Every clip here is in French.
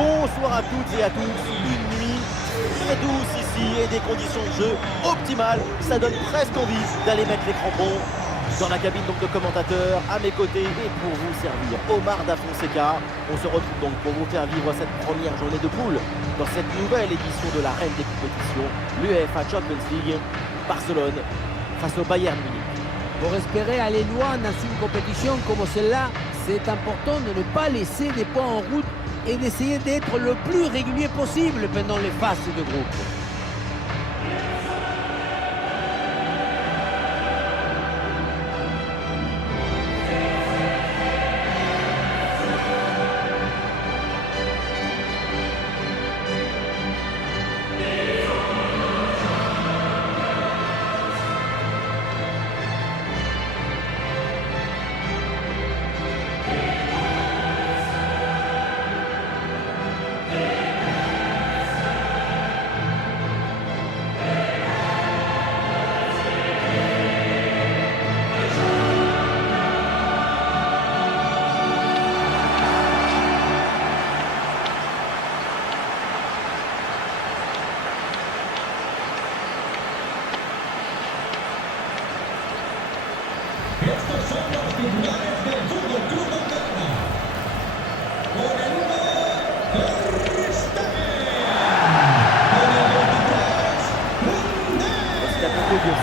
Bonsoir à toutes et à tous, une nuit très douce ici et des conditions de jeu optimales. Ça donne presque envie d'aller mettre les crampons. Dans la cabine donc de commentateurs, à mes côtés et pour vous servir, Omar Da Fonseca. On se retrouve donc pour vous faire vivre cette première journée de poule dans cette nouvelle édition de la reine des compétitions, l'UEFA Champions League, Barcelone face au Bayern Munich. Pour espérer aller loin dans une compétition comme celle-là, c'est important de ne pas laisser des points en route et d'essayer d'être le plus régulier possible pendant les phases de groupe.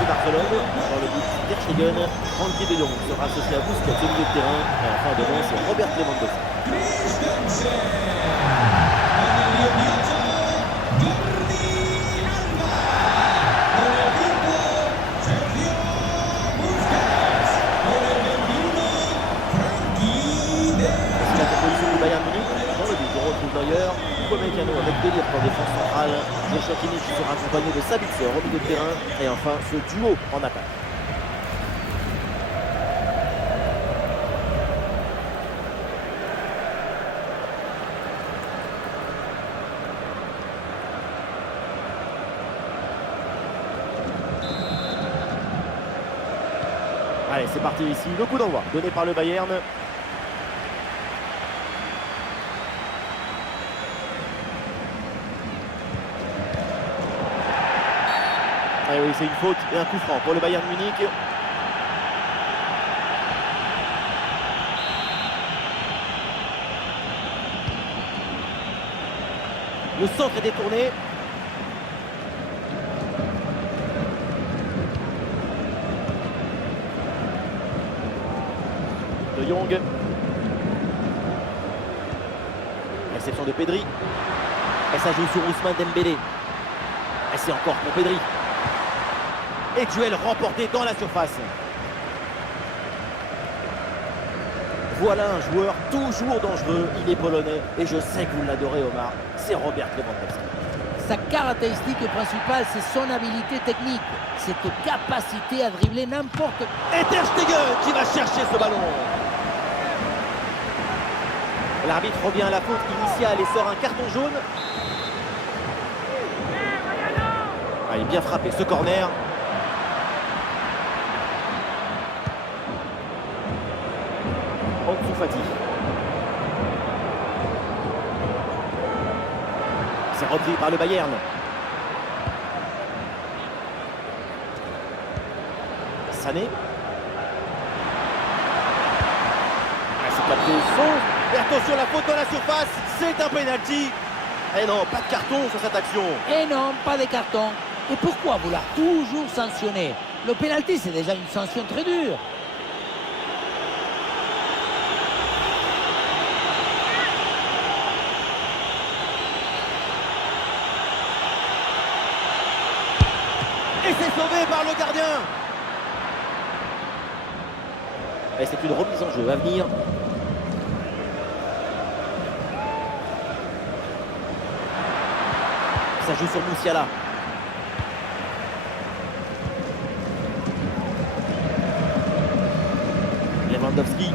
Barcelone, dans le but Ter Stegen, Frenkie de Jong sera associé à Busquets au milieu de terrain, et enfin devant c'est Robert Lewandowski. C'est la composition du Bayern Munich. Dans le but, on retrouve d'ailleurs Upamecano avec Delirte en défense centrale. Joshua Kimmich sera accompagné de Sabitzer au milieu de terrain. Et enfin, ce duo en attaque. Allez, c'est parti ici. Le coup d'envoi donné par le Bayern. Ah oui, c'est une faute et un coup franc pour le Bayern Munich. Le centre est détourné. De Jong. Réception de Pedri. Et ça joue sur Ousmane Dembélé. Et c'est encore pour Pedri. Et duel remporté dans la surface. Voilà un joueur toujours dangereux. Il est polonais et je sais que vous l'adorez, Omar. C'est Robert Lewandowski. Sa caractéristique principale, c'est son habilité technique. Cette capacité à dribbler n'importe. Et Ter Stegen qui va chercher ce ballon. L'arbitre revient à la faute initiale et sort un carton jaune. Ah, il est bien frappé ce corner. Ansu Fati. C'est repris par le Bayern. Sané. Ah, c'est capté au fond. Et attention, la faute dans la surface. C'est un penalty. Et non, pas de carton sur cette action. Et non, pas de carton. Et pourquoi vouloir toujours sanctionner? Le pénalty, c'est déjà une sanction très dure. Et c'est sauvé par le gardien. Et c'est une remise en jeu à venir. Ça joue sur Musiala. Lewandowski.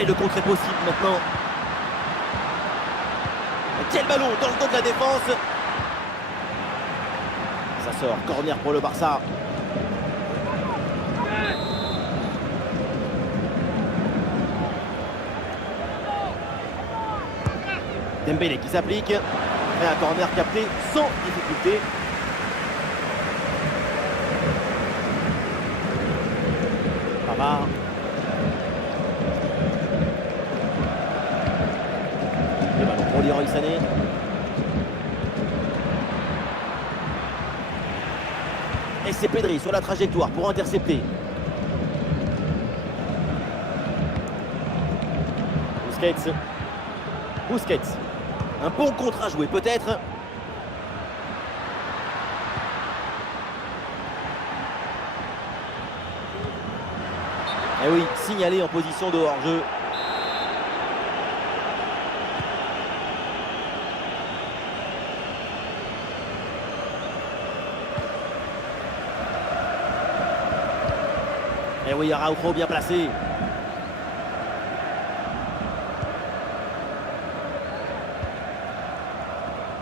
Et le contre est possible maintenant. Quel ballon dans le dos de la défense. Ça sort, corner pour le Barça. Dembélé qui s'applique. Et un corner capté sans difficulté. Pavard. Le ballon pour Leroy Sané. Et c'est Pedri sur la trajectoire pour intercepter. Busquets. Un bon contre à jouer peut-être. Et oui, signalé en position de hors-jeu. Et oui, Araujo bien placé.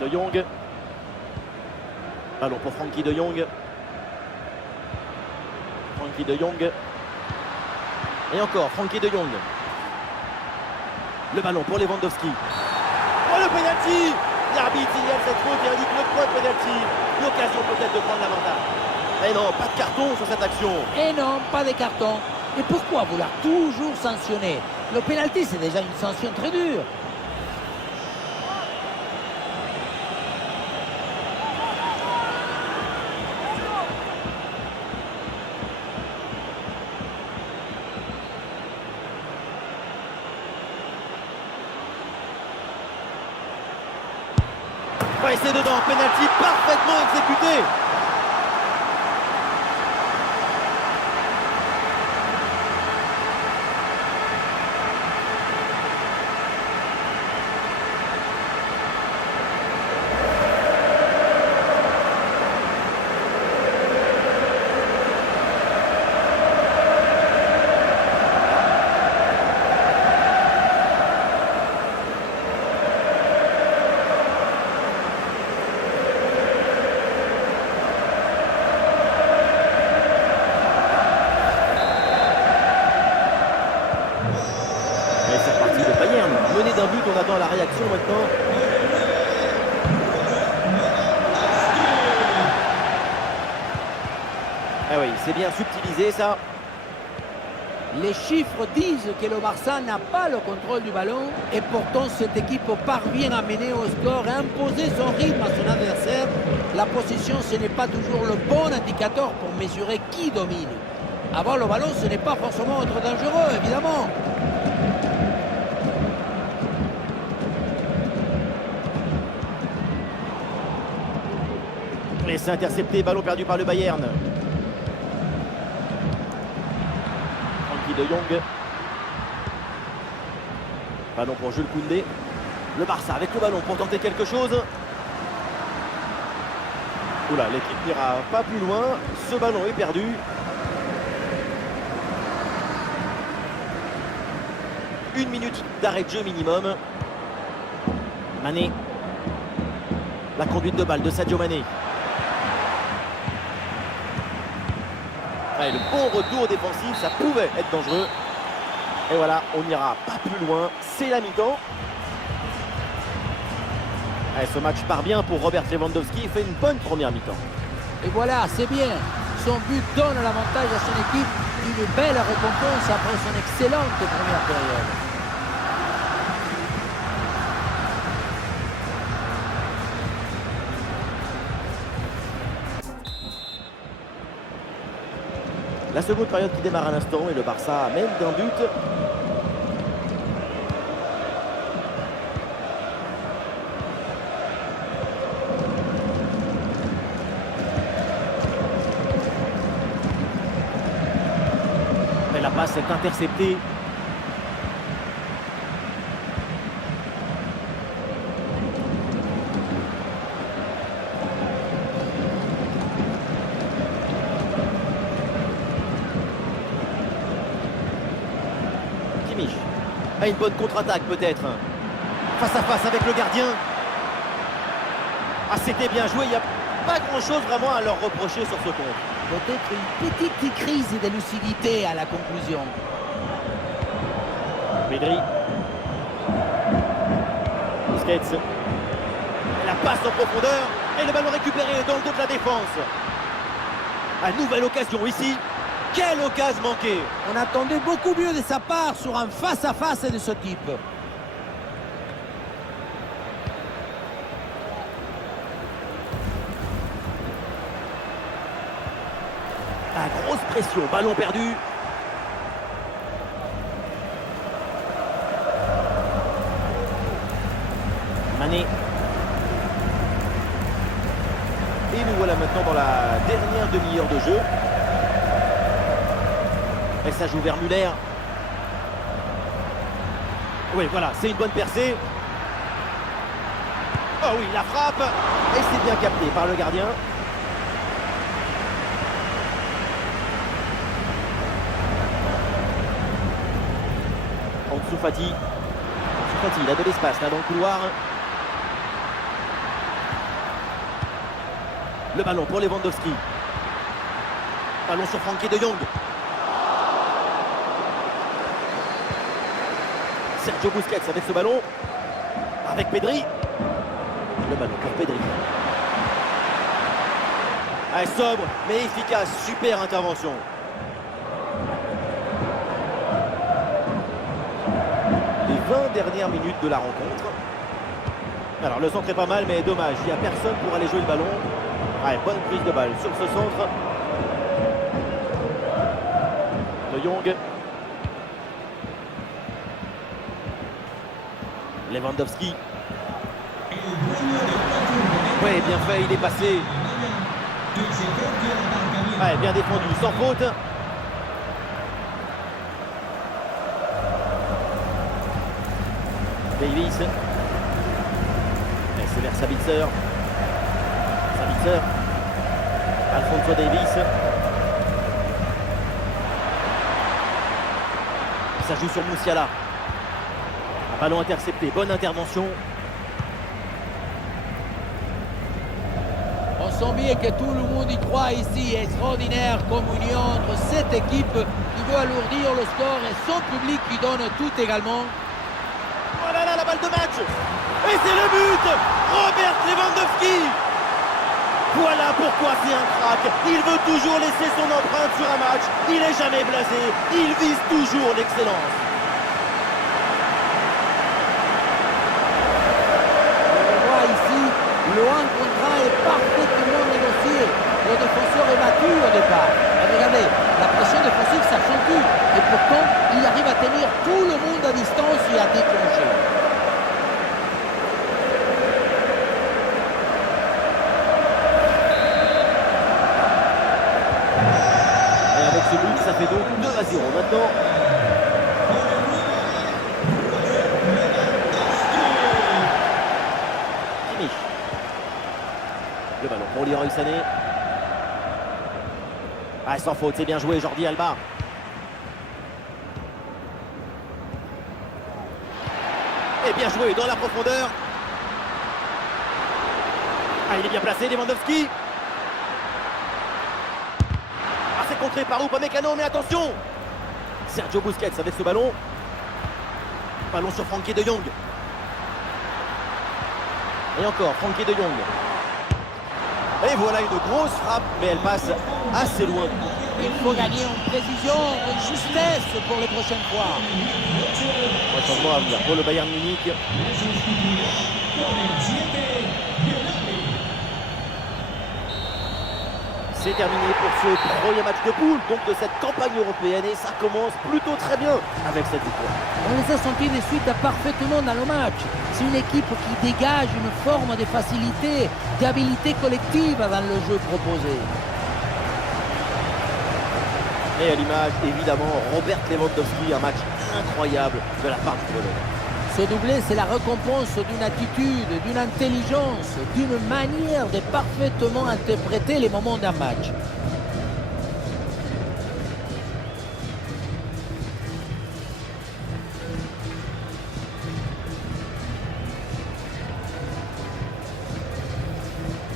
De Jong. Ballon pour Frenkie de Jong. Frenkie de Jong. Et encore Frenkie de Jong. Le ballon pour Lewandowski. Oh, le penalty! L'arbitre signale cette faute et indique le point de penalty. L'occasion peut-être de prendre l'avantage. Et non, pas de carton sur cette action. Et non, pas de carton. Et pourquoi vouloir toujours sanctionner? Le pénalty, c'est déjà une sanction très dure. Ouais, c'est dedans, penalty parfaitement exécuté. Mené d'un but, on attend la réaction maintenant. Ah oui, c'est bien subtilisé ça. Les chiffres disent que le Barça n'a pas le contrôle du ballon et pourtant cette équipe parvient à mener au score et à imposer son rythme à son adversaire. La possession, ce n'est pas toujours le bon indicateur pour mesurer qui domine. Avoir le ballon, ce n'est pas forcément être dangereux, évidemment. Et c'est intercepté, ballon perdu par le Bayern. Frenkie de Jong. Ballon pour Jules Koundé. Le Barça avec le ballon pour tenter quelque chose. Oula, l'équipe n'ira pas plus loin. Ce ballon est perdu. Une minute d'arrêt de jeu minimum. Mané. La conduite de balle de Sadio Mané. Et le bon retour défensif, ça pouvait être dangereux. Et voilà, on n'ira pas plus loin. C'est la mi-temps. Ce match part bien pour Robert Lewandowski. Il fait une bonne première mi-temps. Et voilà, c'est bien. Son but donne l'avantage à son équipe. Une belle récompense après son excellente première période. La seconde période qui démarre à l'instant et le Barça mène d'un but. Mais la passe est interceptée. Ah, une bonne contre-attaque peut-être. Face à face avec le gardien. Ah, c'était bien joué. Il n'y a pas grand-chose vraiment à leur reprocher sur ce compte. Peut-être une petite crise de lucidité à la conclusion. Pedri. Busquets. La passe en profondeur et le ballon récupéré dans le dos de la défense. Une nouvelle occasion ici. Quelle occasion manquée! On attendait beaucoup mieux de sa part sur un face-à-face de ce type. Grosse pression, ballon perdu. Mané. Et nous voilà maintenant dans la dernière demi-heure de jeu. Et ça joue vers Müller. Oui, voilà, c'est une bonne percée. Oh oui, la frappe. Et c'est bien capté par le gardien. Ansu Fati, il a de l'espace là dans le couloir. Le ballon pour Lewandowski. Ballon sur Frenkie de Jong. Sergio Busquets avec ce ballon. Avec Pedri. Le ballon pour Pedri. Sobre mais efficace. Super intervention. Les 20 dernières minutes de la rencontre. Alors le centre est pas mal mais dommage. Il n'y a personne pour aller jouer le ballon. Bonne prise de balle sur ce centre. De Jong. Lewandowski. Oui, bien fait, il est passé. Bien défendu, sans faute. Davis. Et c'est vers Sabitzer. Alphonso Davies. Ça joue sur Musiala. Un ballon intercepté, bonne intervention. On sent bien que tout le monde y croit ici. Extraordinaire communion entre cette équipe qui veut alourdir le score et son public qui donne tout également. Voilà la balle de match. Et c'est le but. Robert Lewandowski. Voilà pourquoi c'est un crack. Il veut toujours laisser son empreinte sur un match. Il n'est jamais blasé. Il vise toujours l'excellence. On voit ici, le 1 contre 1 est parfaitement négocié. Le défenseur est battu au départ. Et regardez, la pression défensive s'accentue. Et pourtant, il arrive à tenir tout le monde à distance et à déclencher. Ça fait donc 2-0 maintenant. Kimmich. Le ballon pour Leroy Sané. Sans faute, c'est bien joué Jordi Alba. Et bien joué dans la profondeur. Il est bien placé, Lewandowski. C'est contré par Upamecano, mais attention! Sergio Busquets avec ce ballon. Ballon sur Frenkie de Jong. Et encore, Frenkie de Jong. Et voilà une grosse frappe, mais elle passe assez loin. Il faut gagner en précision, en justesse pour les prochaines fois. Changement à venir pour le Bayern Munich. C'est terminé pour ce premier match de poule donc de cette campagne européenne et ça commence plutôt très bien avec cette victoire. On les a sentis de suite parfaitement dans le match. C'est une équipe qui dégage une forme de facilité, d'habilité collective dans le jeu proposé. Et à l'image, évidemment, Robert Lewandowski, un match incroyable de la part du Pologne. Ce doublé, c'est la récompense d'une attitude, d'une intelligence, d'une manière de parfaitement interpréter les moments d'un match.